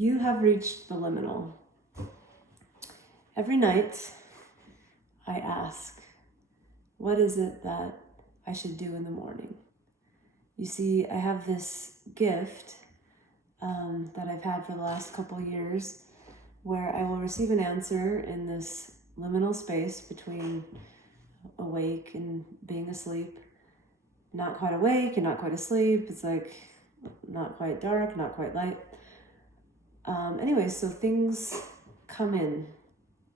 You have reached the liminal. Every night, I ask, what is it that I should do in the morning? You see, I have this gift that I've had for the last couple years where I will receive an answer in this liminal space between awake and being asleep. Not quite awake and not quite asleep. It's like not quite dark, not quite light. Anyway, so things come in,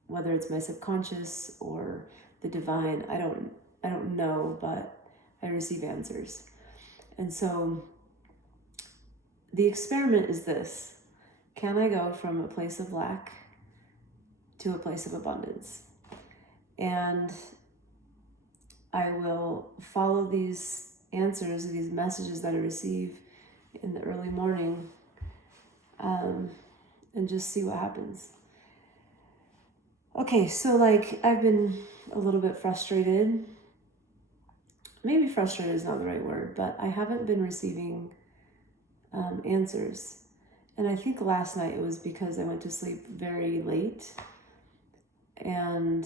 whether it's my subconscious or the divine. I don't know, but I receive answers. And so the experiment is this: can I go from a place of lack to a place of abundance? And I will follow these answers, these messages that I receive in the early morning, and just see what happens. Okay, so I've been a little bit frustrated. Maybe frustrated is not the right word, but I haven't been receiving answers. And I think last night it was because I went to sleep very late and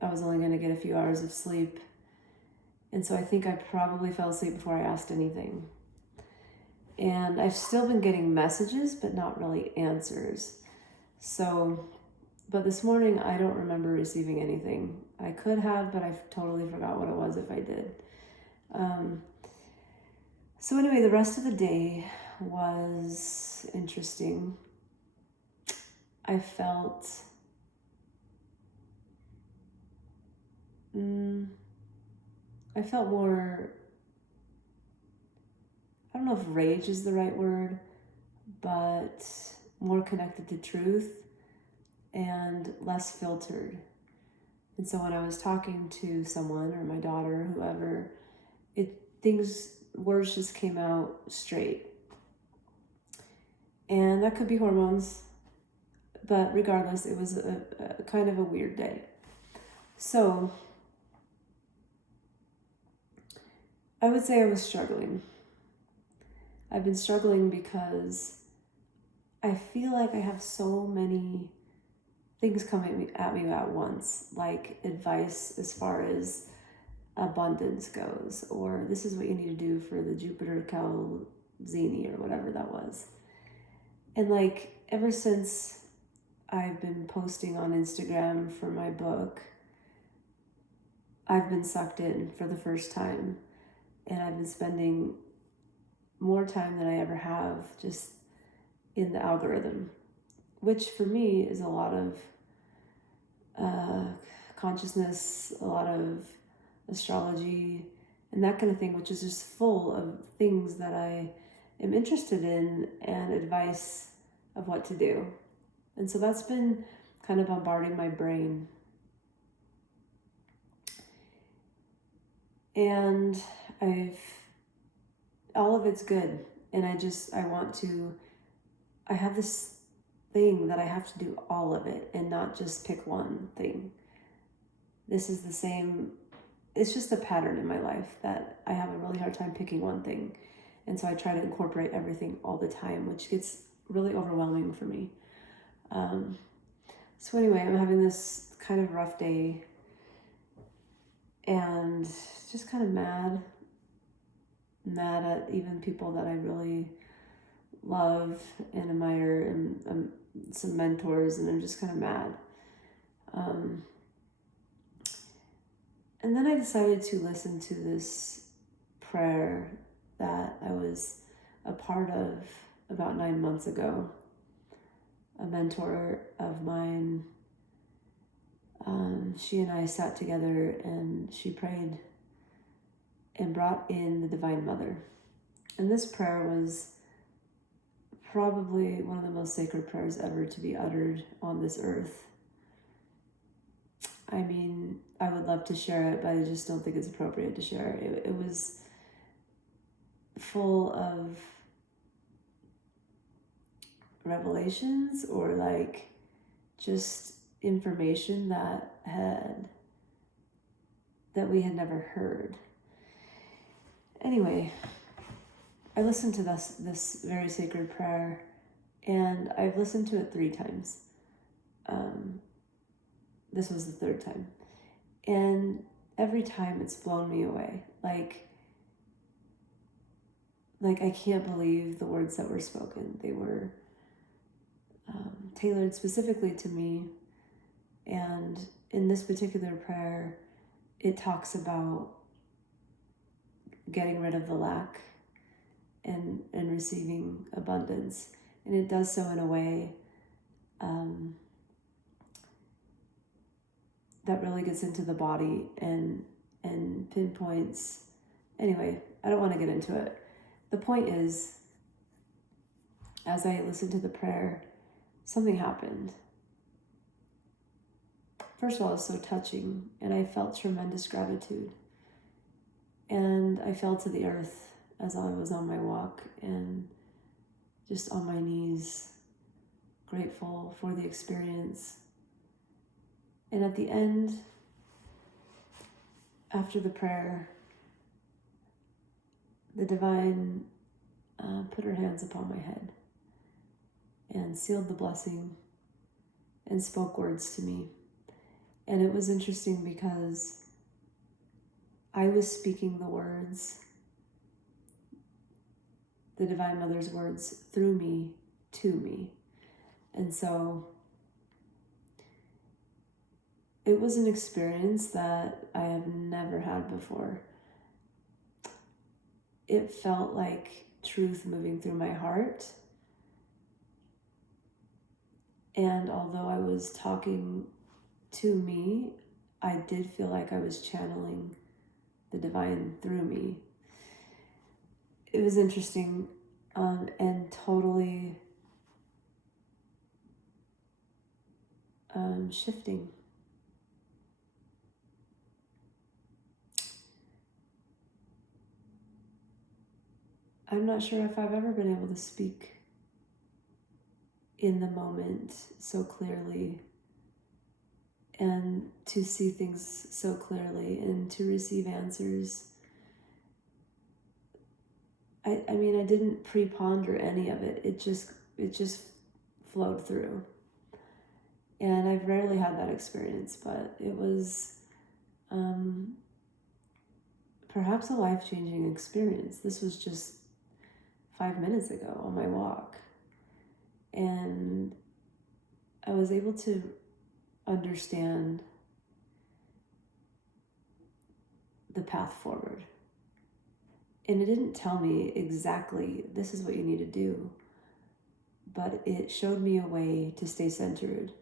I was only going to get a few hours of sleep. And so I think I probably fell asleep before I asked anything. And I've still been getting messages, but not really answers. But this morning I don't remember receiving anything. I could have, but I totally forgot what it was if I did. So anyway, the rest of the day was interesting. I felt more, I don't know if rage is the right word, but more connected to truth and less filtered. And so when I was talking to someone or my daughter, whoever, words just came out straight. And that could be hormones, but regardless, it was a kind of a weird day. So I would say I was struggling. I've been struggling because I feel like I have so many things coming at me at once, like advice as far as abundance goes, or this is what you need to do for the Jupiter Calzini or whatever that was. And ever since I've been posting on Instagram for my book, I've been sucked in for the first time, and I've been spending more time than I ever have just in the algorithm, which for me is a lot of consciousness, a lot of astrology, and that kind of thing, which is just full of things that I am interested in and advice of what to do. And so that's been kind of bombarding my brain. And all of it's good. And I have this thing that I have to do all of it and not just pick one thing. This is it's just a pattern in my life that I have a really hard time picking one thing. And so I try to incorporate everything all the time, which gets really overwhelming for me. So anyway, I'm having this kind of rough day and just kind of mad at even people that I really love and admire, and some mentors, and I'm just kind of mad. And then I decided to listen to this prayer that I was a part of about 9 months ago. A mentor of mine, she and I sat together and she prayed and brought in the Divine Mother. And this prayer was probably one of the most sacred prayers ever to be uttered on this earth. I mean, I would love to share it, but I just don't think it's appropriate to share it. It was full of revelations, or just information that we had never heard. Anyway, I listened to this very sacred prayer, And I've listened to it 3 times. This was the 3rd time. And every time it's blown me away. Like I can't believe the words that were spoken. They were tailored specifically to me. And in this particular prayer, it talks about getting rid of the lack and receiving abundance. And it does so in a way that really gets into the body and pinpoints. Anyway, I don't want to get into it. The point is, as I listened to the prayer, something happened. First of all, it was so touching, and I felt tremendous gratitude. And I fell to the earth as I was on my walk and just on my knees, grateful for the experience. And at the end, after the prayer, the divine put her hands upon my head and sealed the blessing and spoke words to me. And it was interesting because I was speaking the words, the Divine Mother's words, through me, to me. And so it was an experience that I have never had before. It felt like truth moving through my heart. And although I was talking to me, I did feel like I was channeling the divine through me. It was interesting and totally shifting. I'm not sure if I've ever been able to speak in the moment so clearly and to see things so clearly and to receive answers. I mean, I didn't pre-ponder any of it. It just flowed through. And I've rarely had that experience, but it was perhaps a life-changing experience. This was just 5 minutes ago on my walk. And I was able to understand the path forward. And it didn't tell me exactly, this is what you need to do, but it showed me a way to stay centered.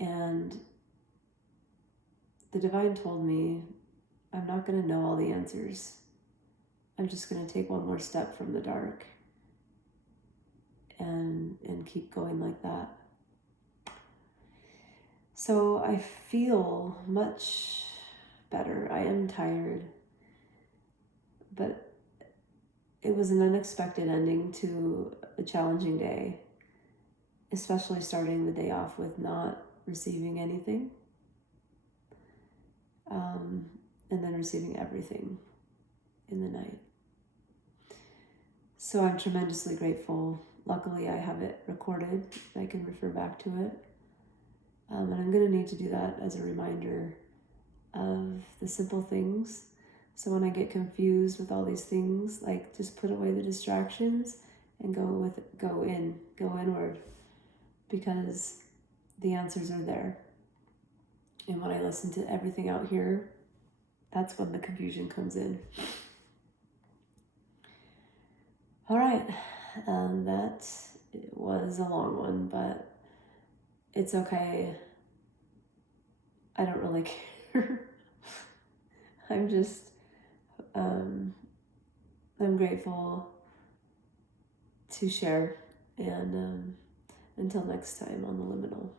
And the divine told me, I'm not going to know all the answers. I'm just going to take one more step from the dark and keep going like that. So I feel much better. I am tired, but it was an unexpected ending to a challenging day, especially starting the day off with not receiving anything, and then receiving everything in the night. So I'm tremendously grateful. Luckily, I have it recorded. I can refer back to it. And I'm going to need to do that as a reminder of the simple things. So when I get confused with all these things, like just put away the distractions and go inward, because the answers are there. And when I listen to everything out here, that's when the confusion comes in. All right, that was a long one, but it's okay. I don't really care. I'm just, I'm grateful to share. And until next time on The Liminal.